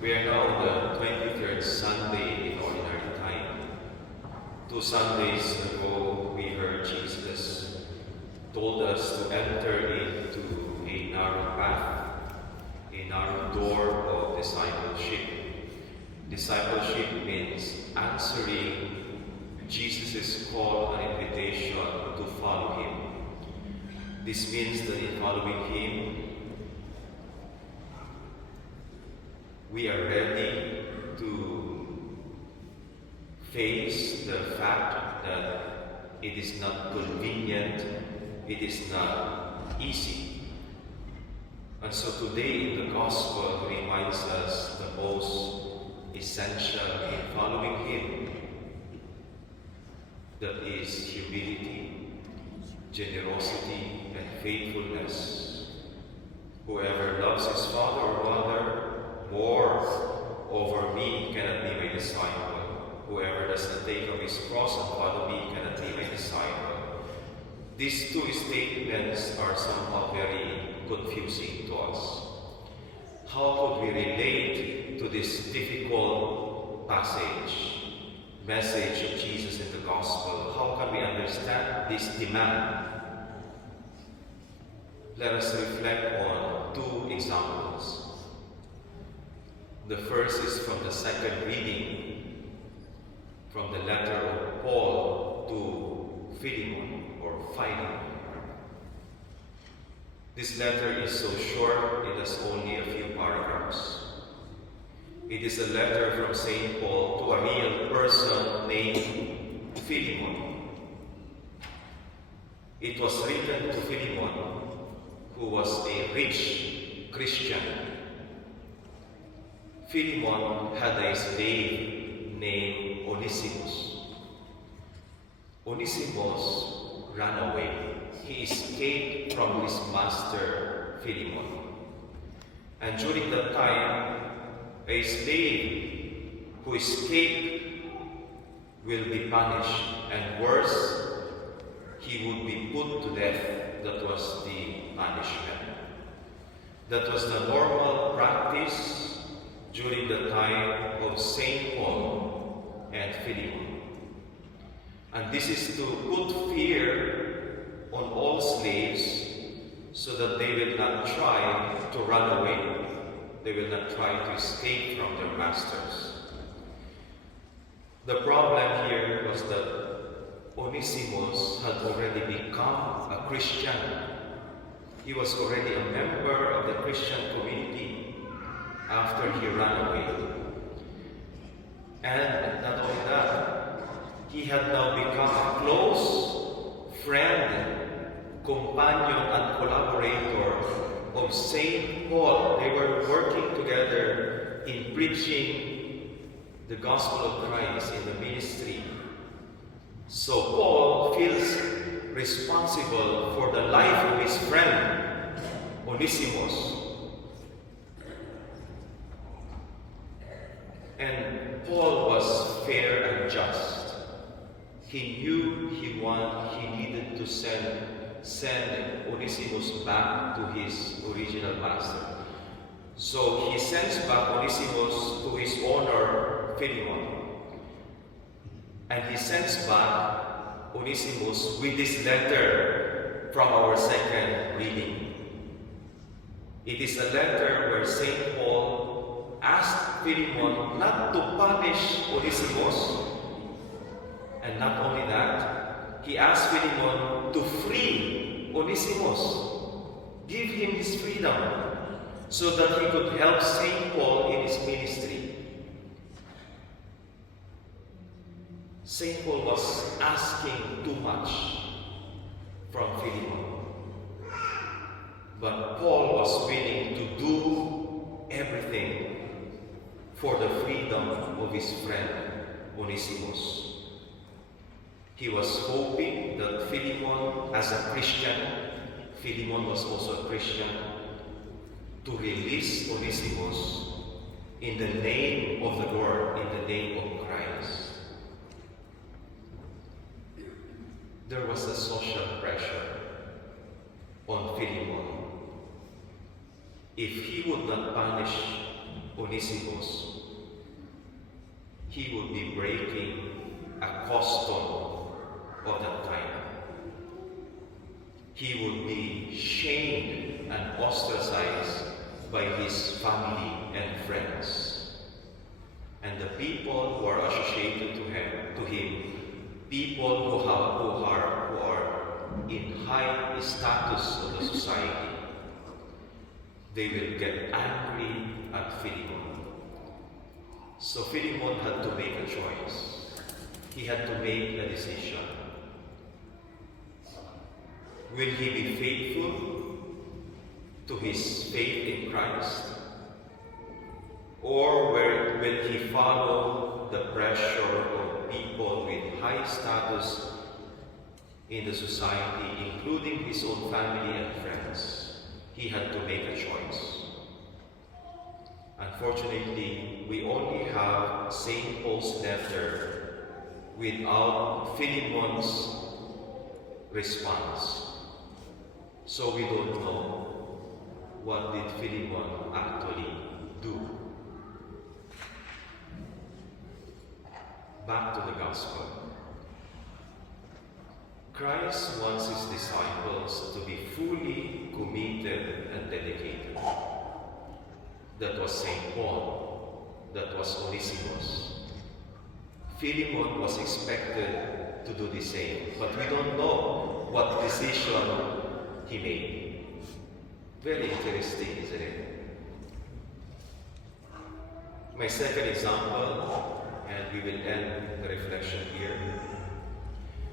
We are now on the 23rd Sunday in Ordinary Time. 2 Sundays ago, we heard Jesus told us to enter into a narrow path, a narrow door of discipleship. Discipleship means answering Jesus' call and invitation to follow Him. This means that in following Him, we are ready to face the fact that it is not convenient, it is not easy. And so today the Gospel reminds us the most essential in following Him, that is humility, generosity, and faithfulness. Whoever loves his father or mother more over me cannot be my disciple. Whoever does not take up his cross and follow me cannot be my disciple. These two statements are somehow very confusing to us. How could we relate to this difficult message of Jesus in the Gospel? How can we understand this demand? Let us reflect on two examples. The first is from the second reading, from the letter of Paul to Philemon or Philemon. This letter is so short, it has only a few paragraphs. It is a letter from St. Paul to a real person named Philemon. It was written to Philemon, who was a rich Christian. Philemon had a slave named Onesimus. Onesimus ran away. He escaped from his master Philemon. And during that time, a slave who escaped will be punished, and worse, he would be put to death. That was the punishment. That was the normal practice during the time of St. Paul and Philemon. And this is to put fear on all slaves so that they will not try to run away. They will not try to escape from their masters. The problem here was that Onesimus had already become a Christian. He was already a member of the Christian community after he ran away. And not only that, he had now become a close friend, companion, and collaborator of St. Paul. They were working together in preaching the gospel of Christ in the ministry. So Paul feels responsible for the life of his friend, Onesimus. And Paul was fair and just. He knew he needed to send Onesimus back to his original master. So he sends back Onesimus to his owner, Philemon. And he sends back Onesimus with this letter from our second reading. It is a letter where St. Paul asked Philemon not to punish Onesimus, and not only that, he asked Philemon to free Onesimus, give him his freedom, so that he could help St. Paul in his ministry. St. Paul was asking too much from Philemon, but Paul was willing to do everything for the freedom of his friend Onesimus. He was hoping that Philemon, as a Christian, Philemon was also a Christian, to release Onesimus in the name of the Lord, in the name of Christ. There was a social pressure on Philemon. If he would not punish Onesimus, he would be breaking a custom of that time. He would be shamed and ostracized by his family and friends. And the people who are associated to him, people who are in high status of the society, they will get angry at Philemon. So Philemon had to make a choice. He had to make a decision. Will he be faithful to his faith in Christ? Or will he follow the pressure of people with high status in the society, including his own family and friends? He had to make a choice. Unfortunately, we only have St. Paul's letter without Philemon's response. So we don't know what did Philemon actually do. Back to the gospel. Christ wants his disciples to be fully committed and dedicated. That was St. Paul. That was Onesimus. Philemon was expected to do the same, but we don't know what decision he made. Very interesting, isn't it? My second example, and we will end the reflection here.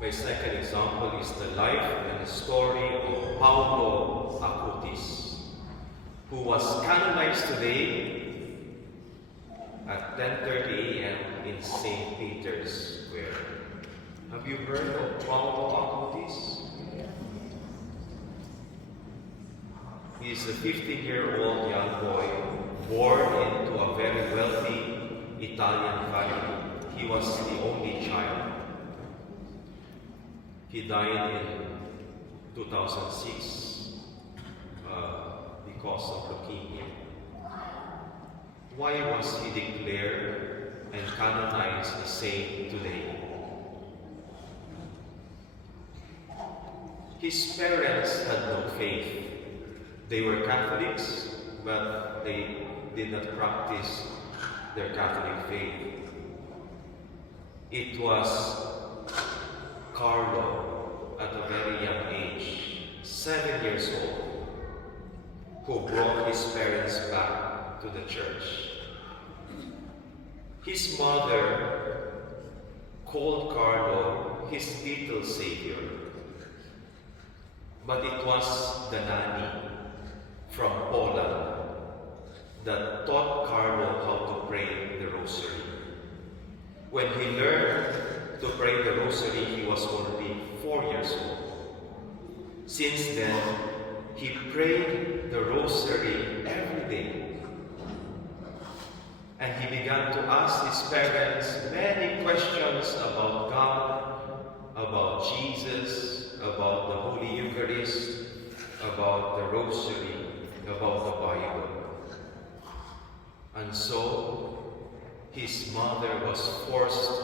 My second example is the life and the story of Paulo Acutis, who was canonized today at 10:30 a.m. in St. Peter's Square. Have you heard of Paulo Acutis? He is a 15-year-old young boy born into a very wealthy Italian family. He was the only child. He died in 2006 because of leukemia. Why was he declared and canonized a saint today? His parents had no faith. They were Catholics, but they did not practice their Catholic faith. It was Carlo, at a very young age, 7 years old, who brought his parents back to the church. His mother called Carlo his little savior, but it was the nanny from Poland that taught Carlo how to pray the rosary. When he learned to pray the rosary, he was only 4 years old. Since then, he prayed the rosary every day. And he began to ask his parents many questions about God, about Jesus, about the Holy Eucharist, about the rosary, about the Bible. And so, his mother was forced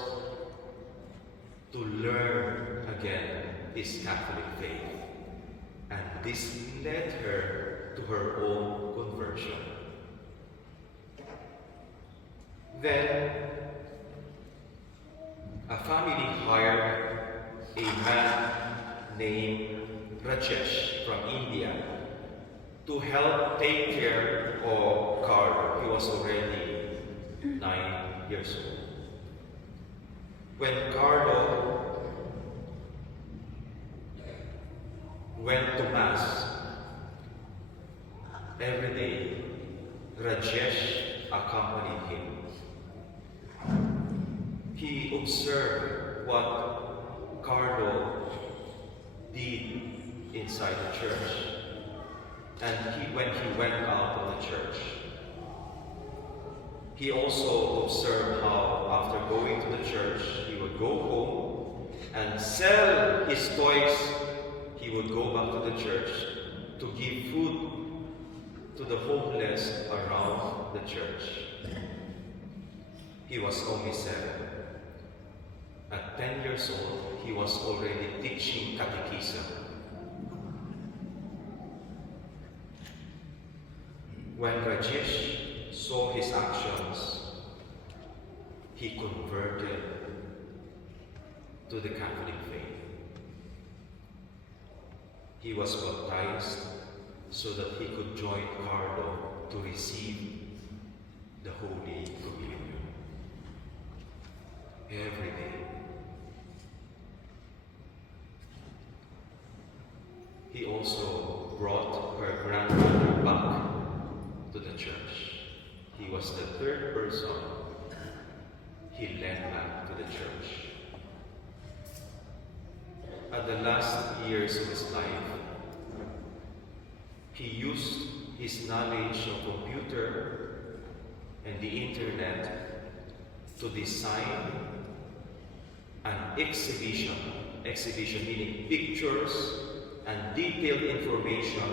to learn again his Catholic faith. And this led her to her own conversion. Then, a family hired a man named Rajesh from India to help take care of Carlo. He was already 9 years old. When Carlo went to Mass every day, Rajesh accompanied him. He observed what Carlo did inside the church, and when he went out of the church, he also observed how after going to the church, he would go home and sell his toys. He would go back to the church to give food to the homeless around the church. He was only 7. At 10 years old, he was already teaching catechism. When Rajesh saw his actions, he converted to the Catholic faith. He was baptized so that he could join Carlo to receive the Holy Communion every day. He also brought her grandmother back to the church. He was the 3rd person he led back to the church. At the last years of his life, he used his knowledge of computer and the internet to design an exhibition meaning pictures and detailed information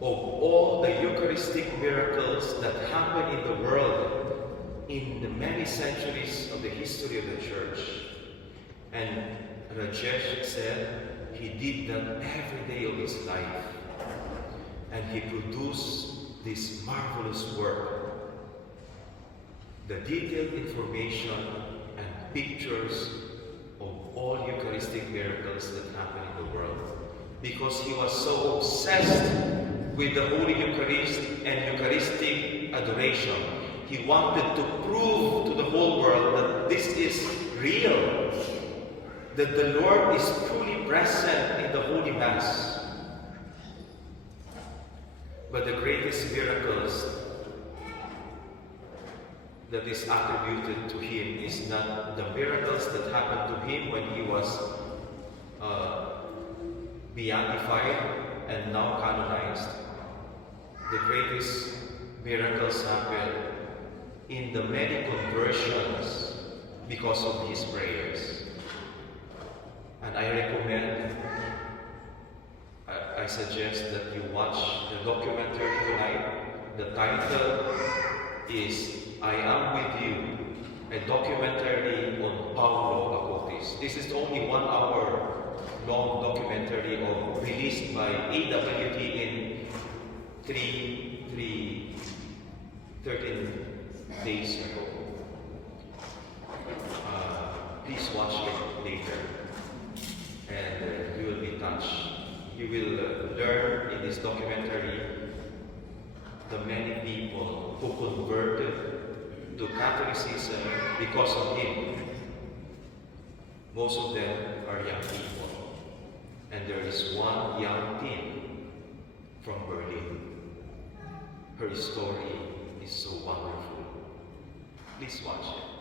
of all the Eucharistic miracles that happen in the world in the many centuries of the history of the church. And Rajesh said he did that every day of his life. And he produced this marvelous work. The detailed information and pictures of all Eucharistic miracles that happen in the world. Because he was so obsessed with the Holy Eucharist and Eucharistic adoration. He wanted to prove to the whole world that this is real. That the Lord is truly present in the Holy Mass. But the greatest miracles that is attributed to him is not the miracles that happened to him when he was beatified and now canonized. The greatest miracles happened in the many conversions because of his prayers. And I recommend, I suggest that you watch the documentary tonight. The title is I Am With You, a documentary on Paulo Acutis. This is only 1 hour long documentary released by AWT in 13 days ago. Please watch it later. And you will be touched. You will learn in this documentary the many people who converted to Catholicism because of him. Most of them are young people. And there is one young teen from Berlin. Her story is so wonderful. Please watch it.